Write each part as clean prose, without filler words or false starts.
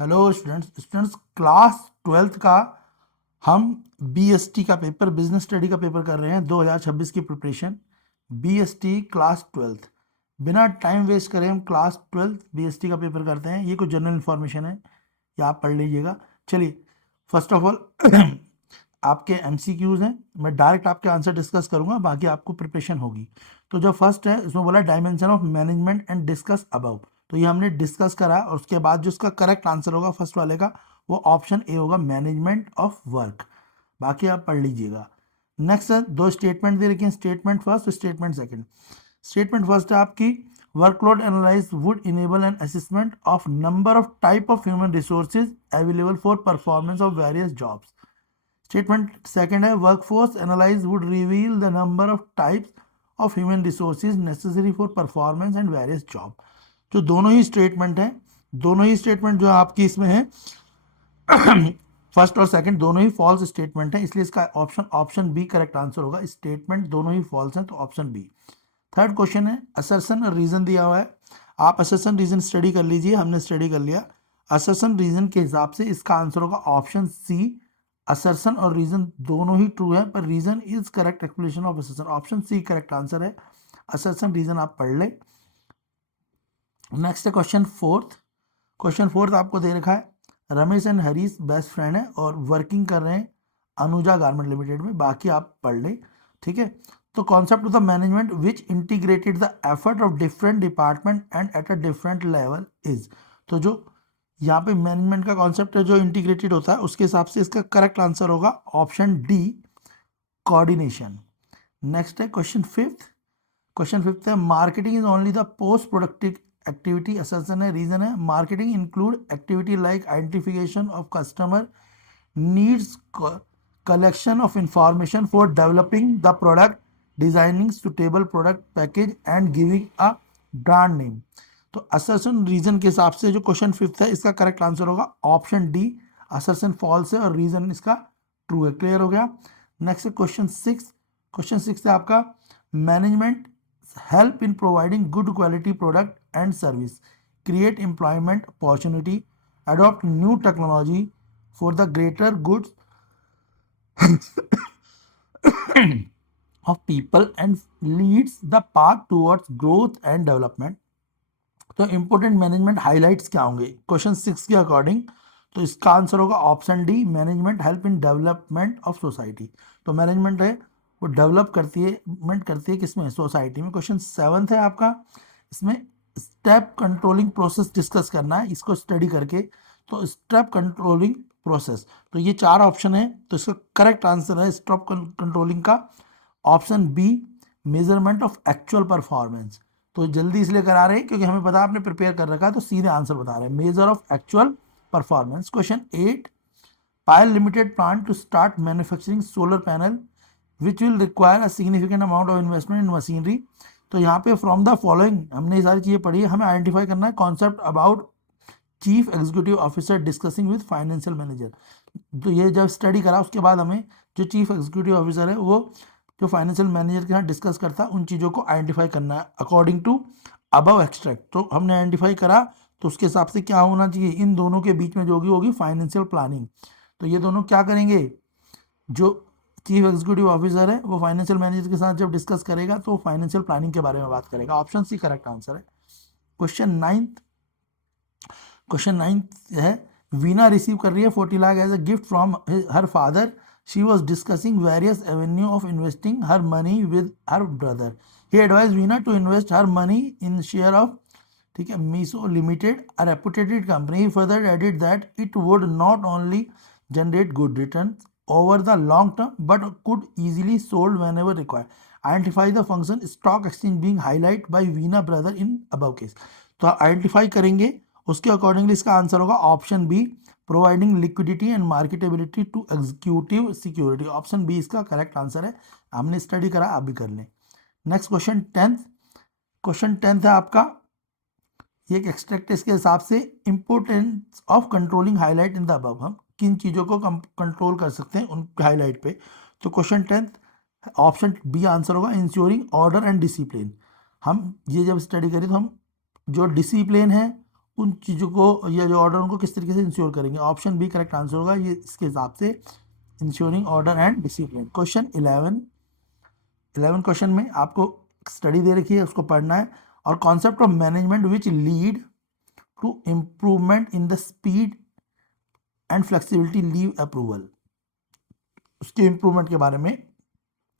Hello students class 12th का हम BST का पेपर बिजनेस स्टडी का पेपर कर रहे हैं 2026 की प्रिपरेशन। बीएसटी क्लास 12th, बिना टाइम वेस्ट करे हम क्लास 12th बीएसटी का पेपर करते हैं। ये कुछ जनरल इन्फॉर्मेशन है, ये आप पढ़ लीजिएगा। चलिए, फर्स्ट ऑफ ऑल आपके एमसीक्यूज हैं, मैं डायरेक्ट आपके आंसर डिस्कस करूंगा, बाकी आपको प्रिपरेशन होगी। तो जो फर्स्ट है इसमें बोला dimension of management and discuss above, तो ये हमने डिस्कस करा और उसके बाद जो इसका करेक्ट आंसर होगा फर्स्ट वाले का वो ऑप्शन ए होगा, मैनेजमेंट ऑफ वर्क। बाकी आप पढ़ लीजिएगा। नेक्स्ट है, दो स्टेटमेंट दे रखी हैं, statement first, statement second. Statement first है आपकी, workload analyze would enable an assessment of number of type of human resources available for performance of various jobs. Statement second है, workforce analyze would reveal the number of types of human resources necessary for performance and various job. जो दोनों ही statement हैं, दोनों ही statement जो आपकी इसमें है first और सेकंड दोनों ही फॉल्स स्टेटमेंट है, इसलिए इसका ऑप्शन बी करेक्ट आंसर होगा। स्टेटमेंट दोनों ही फॉल्स हैं तो ऑप्शन बी। थर्ड क्वेश्चन है, असर्शन और रीजन दिया हुआ है, आप असर्शन रीजन स्टडी कर लीजिए, हमने स्टडी कर लिया। असर्शन रीजन के हिसाब से इसका आंसर होगा ऑप्शन सी। असर्शन और रीजन दोनों ही ट्रू है, पर reason is correct explanation of assertion, option C correct answer है। असर्शन रीजन आप पढ़ ले। नेक्स्ट है क्वेश्चन फोर्थ। क्वेश्चन फोर्थ आपको दे रखा है, Ramesh and Harish best friend है और वर्किंग कर रहे हैं अनुजा गारमेंट लिमिटेड में, बाकी आप पढ़ ले, ठीक है। तो concept of the management which integrated the effort of different department and at a different level is, तो जो यहाँ पे मैनेजमेंट का कॉन्सेप्ट है जो इंटीग्रेटेड होता है उसके हिसाब से इसका करेक्ट आंसर होगा ऑप्शन डी, कोऑर्डिनेशन। नेक्स्ट है क्वेश्चन फिफ्थ। क्वेश्चन फिफ्थ है, marketing is only the post productive activity. Assertion है, रीजन है, marketing include activity like identification of customer needs, collection of information for developing the product, designing suitable product package and giving a brand name। तो assertion reason के हिसाब से जो question fifth है इसका correct answer होगा option D, assertion false है और रीजन इसका ट्रू है। क्लियर हो गया। Next question six. Question six है आपका, management help in providing good quality product and service, create employment opportunity, adopt new technology for the greater goods of people and leads the path towards growth and development। तो important management highlights क्या होंगे question six के according, तो इसका answer होगा option D, management help in development of society. तो management है वो डेवलप करती है किसमें, सोसाइटी में। क्वेश्चन सेवंथ है आपका, इसमें स्टेप कंट्रोलिंग प्रोसेस डिस्कस करना है, इसको स्टडी करके। तो स्टेप कंट्रोलिंग प्रोसेस, तो ये चार ऑप्शन है, तो इसका करेक्ट आंसर है स्टेप कंट्रोलिंग का option B, measurement of actual performance. तो जल्दी इसलिए करा रहे हैं क्योंकि हमें पता आपने प्रिपेयर कर रखा है, तो सीधे आंसर बता रहे हैं, major of actual performance. Question 8, Payal limited plan to start manufacturing solar panel which will require a significant amount of investment in machinery. तो यहाँ पे फ्रॉम द फॉलोइंग हमने ये सारी चीज़ें पढ़ी है, हमें आइडेंटिफाई करना है concept about chief executive officer discussing with financial manager. तो ये जब स्टडी करा उसके बाद हमें जो चीफ एग्जीक्यूटिव ऑफिसर है वो जो फाइनेंशियल मैनेजर के साथ डिस्कस करता है उन चीज़ों को आइडेंटिफाई करना है अकॉर्डिंग टू अबव एक्सट्रैक्ट। तो हमने आइडेंटिफाई करा, तो उसके हिसाब से क्या होना चाहिए, इन दोनों के बीच में जो होगी फाइनेंशियल प्लानिंग। तो ये दोनों क्या करेंगे, जो चीफ एग्जीक्यूटिव ऑफिसर है वो फाइनेंशियल मैनेजर के साथ जब डिस्कस करेगा तो फाइनेंशियल प्लानिंग के बारे में बात करेगा। ऑप्शन सी करेक्ट आंसर है। क्वेश्चन नाइन्थ है, वीना रिसीव कर रही है 40 lakh as a gift from her father. She was discussing various avenue of investing her money with her brother. He advise Veena to invest her money in share of, ठीक है, Meesho limited, a reputed company. He further added that it would not only generate good return over the long term but could easily sold whenever required। Identify the function stock exchange being highlighted by Veena brother in above case। तो identify करेंगे, उसके accordingly इसका answer होगा option B, providing liquidity and marketability to executive security. Option B इसका correct answer है, हमने study करा, आप भी कर लें। Next question 10th। Question 10th है आपका, ये एक एक्सट्रैक्ट इसके हिसाब से, importance of controlling highlight in the above, हम किन चीज़ों को कंट्रोल कर सकते हैं उन हाईलाइट पे। तो question 10th option B answer होगा, इंश्योरिंग ऑर्डर एंड डिसिप्लिन। हम ये जब स्टडी करें तो हम जो डिसिप्लिन है उन चीज़ों को या जो ऑर्डर उनको किस तरीके से इंश्योर करेंगे। ऑप्शन बी करेक्ट आंसर होगा ये इसके हिसाब से, ensuring order and discipline. Question 11 question में आपको स्टडी दे रखी है, उसको पढ़ना है। और concept of management which lead to improvement in the speed and flexibility leave approval, उसके इम्प्रूवमेंट के बारे में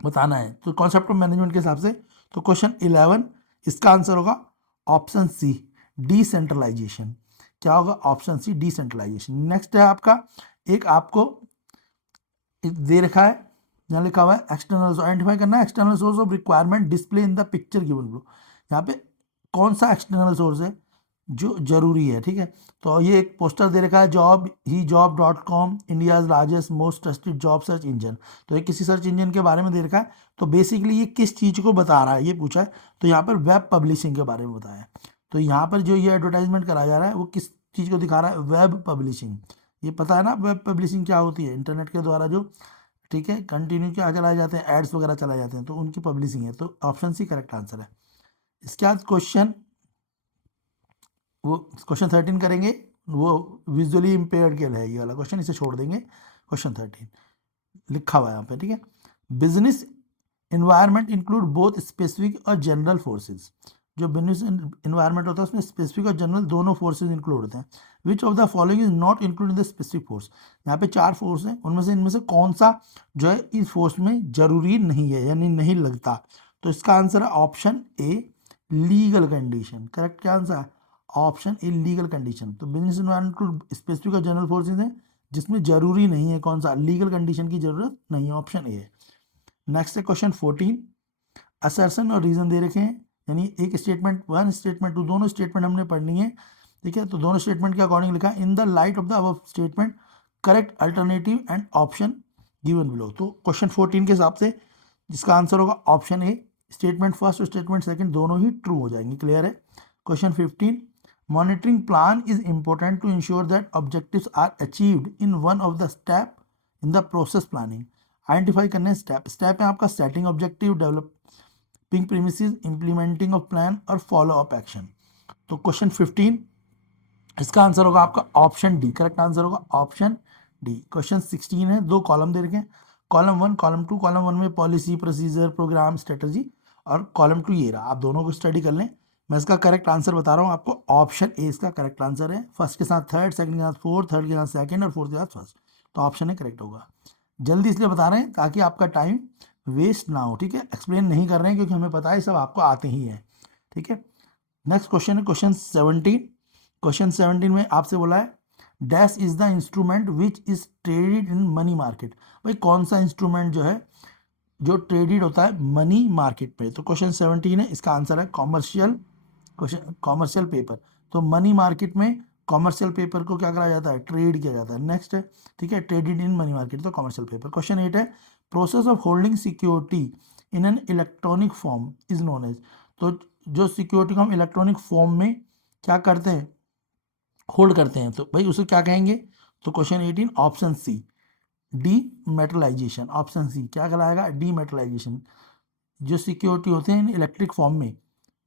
बताना है। तो कॉन्सेप्ट ऑफ मैनेजमेंट के हिसाब से तो क्वेश्चन 11 इसका आंसर होगा ऑप्शन सी, डिसेंट्रलाइजेशन। क्या होगा? ऑप्शन सी, डिसेंट्रलाइजेशन। नेक्स्ट है आपका, एक आपको दे रखा है, यहाँ लिखा हुआ है एक्सटर्नल, आइडेंटिफाई करना है external source of requirement display in the picture given below. यहाँ पे कौन सा एक्सटर्नल सोर्स है जो जरूरी है, ठीक है। तो ये एक पोस्टर दे रखा है, jobs.com, India's largest most trusted job search engine. तो ये किसी सर्च इंजन के बारे में दे रखा है। तो बेसिकली ये किस चीज़ को बता रहा है ये पूछा है। तो यहाँ पर वेब पब्लिशिंग के बारे में बताया है। तो यहाँ पर जो ये एडवर्टाइजमेंट कराया जा रहा है वो किस चीज़ को दिखा रहा है? Web publishing. ये पता है ना वेब पब्लिशिंग क्या होती है? इंटरनेट के द्वारा जो, ठीक है, कंटिन्यू क्या चलाए जाते हैं, एड्स वगैरह चलाए जाते हैं, तो उनकी पब्लिशिंग है। तो ऑप्शन सी करेक्ट आंसर है। इसके बाद क्वेश्चन 13 करेंगे, वो विजुअली इम्पेयर्ड के लिए है ये वाला क्वेश्चन, इसे छोड़ देंगे। क्वेश्चन 13 लिखा हुआ है यहाँ पे, ठीक है। Business environment include both specific और जनरल फोर्सेज। जो बिजनेस इन्वायरमेंट होता है उसमें स्पेसिफिक और जनरल दोनों फोर्सेज इंक्लूड होते हैं। विच of the following is not include in the specific force. यहाँ पे 4 फोर्स हैं, उनमें से इनमें से कौन सा जो है इस फोर्स में जरूरी नहीं है, यानी नहीं लगता। तो इसका आंसर है ऑप्शन ए, लीगल कंडीशन। करेक्ट क्या आंसर है? ऑप्शन ए, लीगल कंडीशन। तो बिजनेस इन्वायरमेंट स्पेसिफिक और जनरल फोर्सेज हैं जिसमें जरूरी नहीं है कौन सा, लीगल कंडीशन की जरूरत नहीं है, ऑप्शन ए है। नेक्स्ट है क्वेश्चन 14, असर्शन और रीजन दे रखे हैं, यानी एक स्टेटमेंट 1, स्टेटमेंट 2, दोनों स्टेटमेंट हमने पढ़नी है, ठीक है। तो दोनों स्टेटमेंट के अकॉर्डिंग लिखा है, in the light of the above statement correct alternative and option given below. तो क्वेश्चन 14 के हिसाब से जिसका आंसर होगा ऑप्शन ए, स्टेटमेंट फर्स्ट और स्टेटमेंट सेकंड दोनों ही ट्रू हो जाएंगे। क्लियर है? Question 15, monitoring plan is important to ensure that objectives are achieved in one of the step in the process planning. Identify करने स्टेप, स्टेप है आपका setting objective, developing premises, implementing of plan और follow up action. तो question 15 इसका answer होगा आपका option D, correct answer होगा option D. Question 16 है, 2 कॉलम दे रखे हैं, कॉलम 1, कॉलम 2। कॉलम 1 में पॉलिसी, प्रोसीजर, प्रोग्राम, स्ट्रेटजी, और कॉलम 2 ये रहा। आप दोनों को स्टडी कर लें। मैं इसका करेक्ट आंसर बता रहा हूँ आपको, ऑप्शन ए इसका करेक्ट आंसर है। फर्स्ट के साथ थर्ड, सेकंड के साथ फोर्थ, थर्ड के साथ सेकंड और फोर्थ के साथ फर्स्ट। तो ऑप्शन ए करेक्ट होगा। जल्दी इसलिए बता रहे हैं ताकि आपका टाइम वेस्ट ना हो, ठीक है। एक्सप्लेन नहीं कर रहे हैं क्योंकि हमें पता है सब आपको आते ही है, ठीक है। नेक्स्ट क्वेश्चन है क्वेश्चन 17। क्वेश्चन 17 में आपसे बोला है dash is the instrument which is traded in money market. भाई कौन सा इंस्ट्रूमेंट जो है जो ट्रेडेड होता है मनी मार्केट पे। तो क्वेश्चन 17 है, इसका आंसर है कॉमर्शियल, क्वेश्चन कॉमर्शियल पेपर। तो मनी मार्केट में कॉमर्शियल पेपर को क्या करा जाता है? ट्रेड किया जाता है। नेक्स्ट है, ठीक है, ट्रेडेड इन मनी मार्केट, तो कॉमर्शियल पेपर। क्वेश्चन 8 है, process of holding security in an electronic form is known as. तो जो सिक्योरिटी को हम इलेक्ट्रॉनिक फॉर्म में क्या करते हैं, होल्ड करते हैं, तो भाई उसे क्या कहेंगे? तो question 18 option C, demetallization. Option C क्या कहलाएगा? डीमेटलाइजेशन। जो सिक्योरिटी होते हैं इलेक्ट्रिक फॉर्म में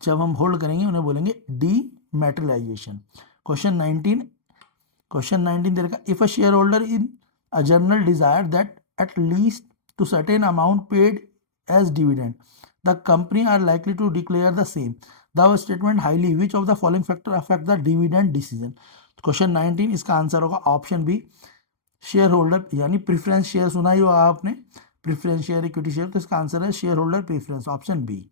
जब हम होल्ड करेंगे उन्हें बोलेंगे डीमेटलाइजेशन। क्वेश्चन 19 दे रखा, if a shareholder in a general desire that at least to certain amount paid as dividend the company are likely to declare the same the statement highly which of the following factor affect the dividend decision. Question 19 इसका answer होगा option B, shareholder, यानी preference share सुना ही होगा आपने, preference share, equity share. तो इसका answer है shareholder preference, option B.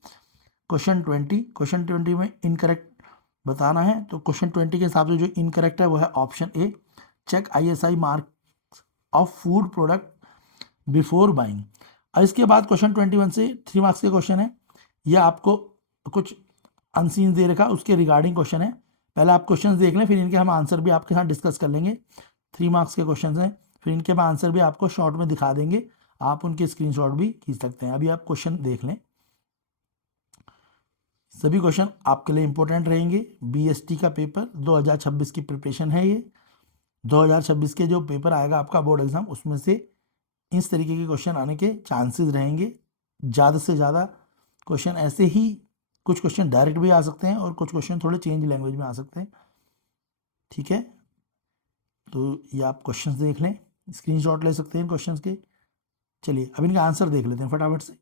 Question 20 में इनकरेक्ट बताना है। तो क्वेश्चन 20 के हिसाब से जो इनकरेक्ट है वो है option A, check ISI mark of food product before buying. और इसके बाद क्वेश्चन 21 से 3 मार्क्स के क्वेश्चन है। यह आपको कुछ अनसीन दे रखा उसके रिगार्डिंग क्वेश्चन है। पहले आप क्वेश्चन देख लें, फिर इनके हम आंसर भी आपके साथ डिस्कस कर लेंगे। 3 मार्क्स के क्वेश्चन हैं, फिर इनके हम आंसर भी आपको शॉर्ट में दिखा देंगे, आप उनके स्क्रीनशॉट भी खींच सकते हैं। अभी आप क्वेश्चन देख लें, सभी क्वेश्चन आपके लिए इंपॉर्टेंट रहेंगे। BST का पेपर 2026 की प्रिपरेशन है ये। 2026 के जो पेपर आएगा आपका बोर्ड एग्जाम, उसमें से इस तरीके के क्वेश्चन आने के चांसेस रहेंगे। ज़्यादा से ज़्यादा क्वेश्चन ऐसे ही, कुछ क्वेश्चन डायरेक्ट भी आ सकते हैं और कुछ क्वेश्चन थोड़े चेंज लैंग्वेज में आ सकते हैं। ठीक है, तो ये आप क्वेश्चंस देख लें, स्क्रीनशॉट ले सकते हैं क्वेश्चंस के। चलिए अब इनका आंसर देख लेते हैं फटाफट से।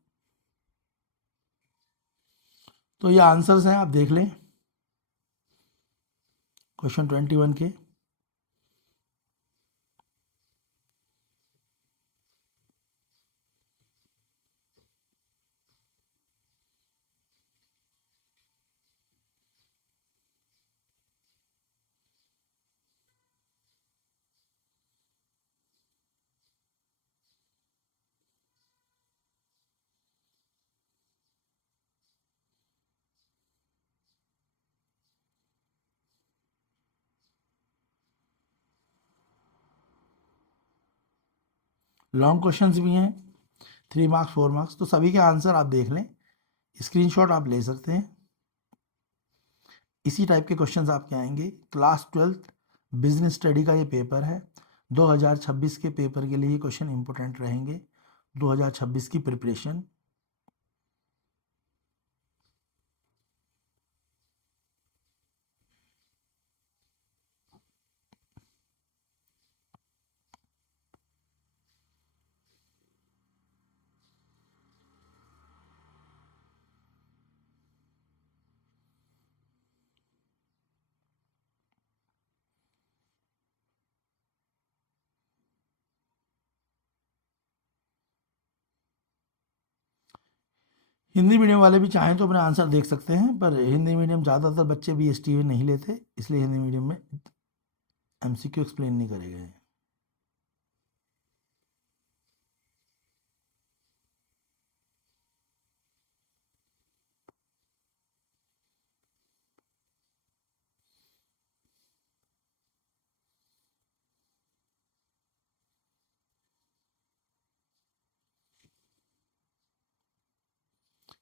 तो ये आंसर्स हैं, आप देख लें क्वेश्चन 21 के। लॉन्ग क्वेश्चंस भी हैं, 3 मार्क्स 4 मार्क्स, तो सभी के आंसर आप देख लें, स्क्रीनशॉट आप ले सकते हैं। इसी टाइप के क्वेश्चंस आपके आएंगे। क्लास 12th बिजनेस स्टडी का ये पेपर है, 2026 के पेपर के लिए ये क्वेश्चन इंपॉर्टेंट रहेंगे, 2026 की प्रिपरेशन। हिंदी मीडियम वाले भी चाहें तो अपने आंसर देख सकते हैं, पर हिंदी मीडियम ज़्यादातर बच्चे भी एस नहीं लेते, इसलिए हिंदी मीडियम में एमसीक्यू एक्सप्लेन नहीं करे गए।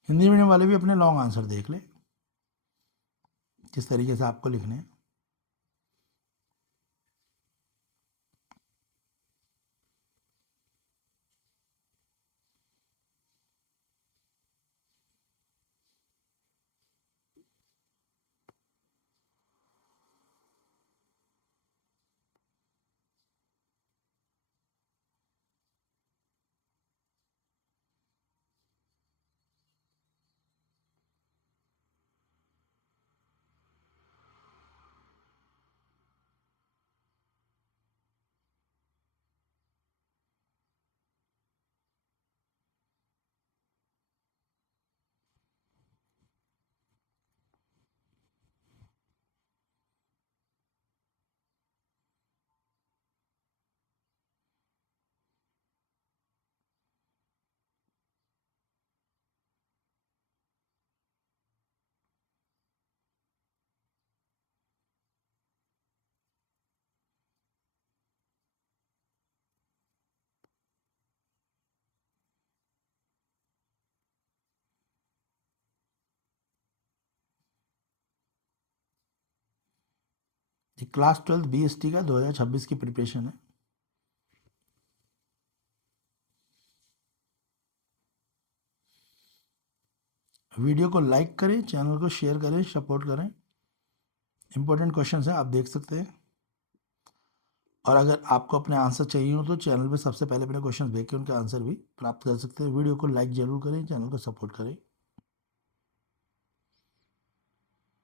हिंदी मीडियम वाले भी अपने लॉन्ग आंसर देख लें, किस तरीके से आपको लिखने हैं। ये क्लास 12th बीएसटी का 2026 की प्रिपरेशन है। वीडियो को लाइक करें, चैनल को शेयर करें, सपोर्ट करें। इंपॉर्टेंट क्वेश्चन है, आप देख सकते हैं। और अगर आपको अपने आंसर चाहिए हो तो चैनल पे सबसे पहले अपने क्वेश्चन देख के उनके आंसर भी प्राप्त कर सकते हैं। वीडियो को लाइक जरूर करें, चैनल को सपोर्ट करें।